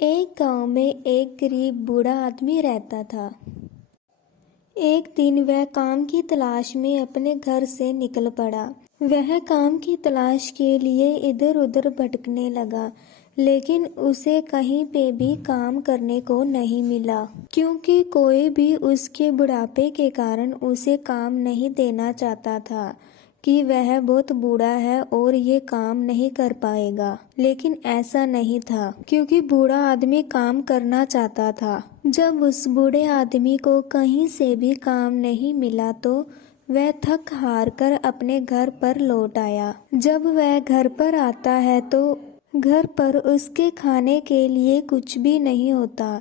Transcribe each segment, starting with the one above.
एक गांव में एक गरीब बूढ़ा आदमी रहता था। एक दिन वह काम की तलाश में अपने घर से निकल पड़ा। वह काम की तलाश के लिए इधर उधर भटकने लगा, लेकिन उसे कहीं पे भी काम करने को नहीं मिला, क्योंकि कोई भी उसके बुढ़ापे के कारण उसे काम नहीं देना चाहता था कि वह बहुत बूढ़ा है और ये काम नहीं कर पाएगा। लेकिन ऐसा नहीं था, क्योंकि बूढ़ा आदमी काम करना चाहता था। जब उस बूढ़े आदमी को कहीं से भी काम नहीं मिला तो वह थक हार कर अपने घर पर लौट आया। जब वह घर पर आता है तो घर पर उसके खाने के लिए कुछ भी नहीं होता।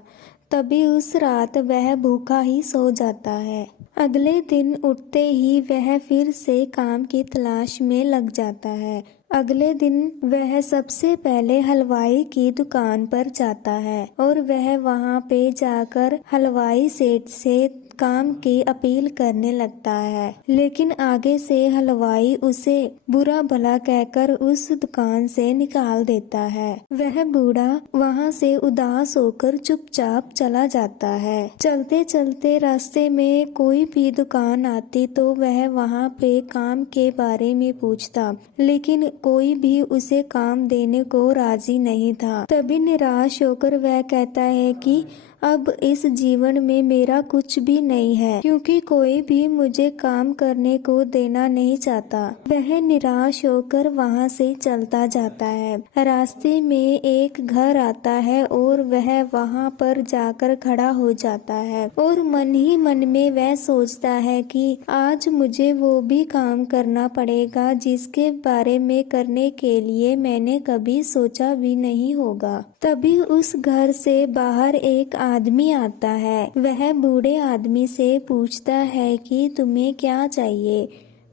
तभी उस रात वह भूखा ही सो जाता है। अगले दिन उठते ही वह फिर से काम की तलाश में लग जाता है। अगले दिन वह सबसे पहले हलवाई की दुकान पर जाता है और वह वहां पे जाकर हलवाई सेठ से काम की अपील करने लगता है। लेकिन आगे से हलवाई उसे बुरा भला कहकर उस दुकान से निकाल देता है। वह बूढ़ा वहां से उदास होकर चुपचाप चला जाता है। चलते चलते रास्ते में कोई भी दुकान आती तो वह वहां पे काम के बारे में पूछता, लेकिन कोई भी उसे काम देने को राजी नहीं था। तभी निराश होकर वह कहता है कि अब इस जीवन में मेरा कुछ भी नहीं है, क्योंकि कोई भी मुझे काम करने को देना नहीं चाहता। वह निराश होकर वहां से चलता जाता है। रास्ते में एक घर आता है और वह वहां पर जाकर खड़ा हो जाता है और मन ही मन में वह सोचता है कि आज मुझे वो भी काम करना पड़ेगा जिसके बारे में करने के लिए मैंने कभी सोचा भी नहीं होगा। तभी उस घर से बाहर एक आदमी आता है। वह बूढ़े आदमी से पूछता है कि तुम्हें क्या चाहिए,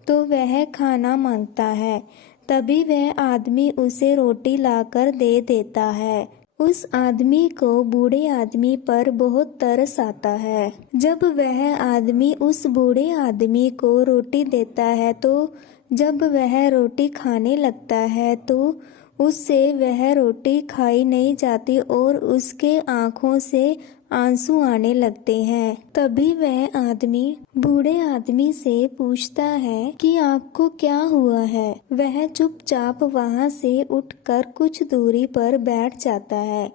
तो वह खाना मांगता है। तभी वह आदमी उसे रोटी लाकर दे देता है। उस आदमी को बूढ़े आदमी पर बहुत तरस आता है। जब वह आदमी उस बूढ़े आदमी को रोटी देता है तो जब वह रोटी खाने लगता है तो उससे वह रोटी खाई नहीं जाती और उसके आंखों से आंसू आने लगते हैं। तभी वह आदमी बूढ़े आदमी से पूछता है कि आपको क्या हुआ है। वह चुपचाप वहां से उठकर कुछ दूरी पर बैठ जाता है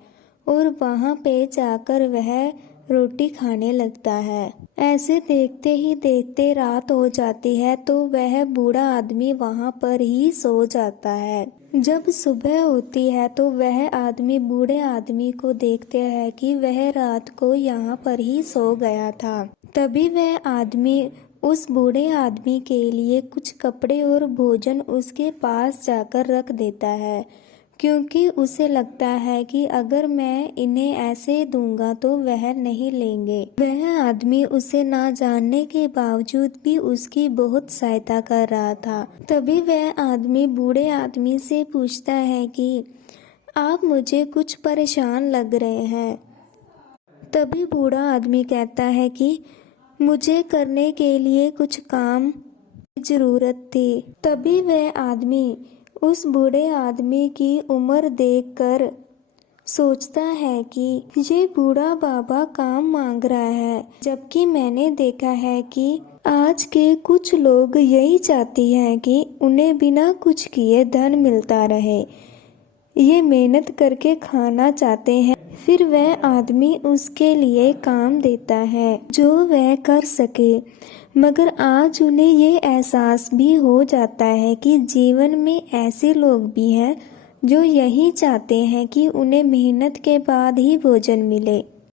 और वहां पे जाकर वह रोटी खाने लगता है। ऐसे देखते ही देखते रात हो जाती है तो वह बूढ़ा आदमी वहां पर ही सो जाता है। जब सुबह होती है तो वह आदमी बूढ़े आदमी को देखते है कि वह रात को यहाँ पर ही सो गया था। तभी वह आदमी उस बूढ़े आदमी के लिए कुछ कपड़े और भोजन उसके पास जाकर रख देता है, क्योंकि उसे लगता है कि अगर मैं इन्हें ऐसे दूंगा तो वह नहीं लेंगे। वह आदमी उसे ना जानने के बावजूद भी उसकी बहुत सहायता कर रहा था। तभी वह आदमी बूढ़े आदमी से पूछता है कि आप मुझे कुछ परेशान लग रहे हैं। तभी बूढ़ा आदमी कहता है कि मुझे करने के लिए कुछ काम की जरूरत थी। तभी वह आदमी उस बूढ़े आदमी की उम्र देखकर सोचता है कि ये बूढ़ा बाबा काम मांग रहा है, जबकि मैंने देखा है कि आज के कुछ लोग यही चाहती हैं कि उन्हें बिना कुछ किए धन मिलता रहे। ये मेहनत करके खाना चाहते हैं। फिर वह आदमी उसके लिए काम देता है जो वह कर सके, मगर आज उन्हें ये एहसास भी हो जाता है कि जीवन में ऐसे लोग भी हैं जो यही चाहते हैं कि उन्हें मेहनत के बाद ही भोजन मिले।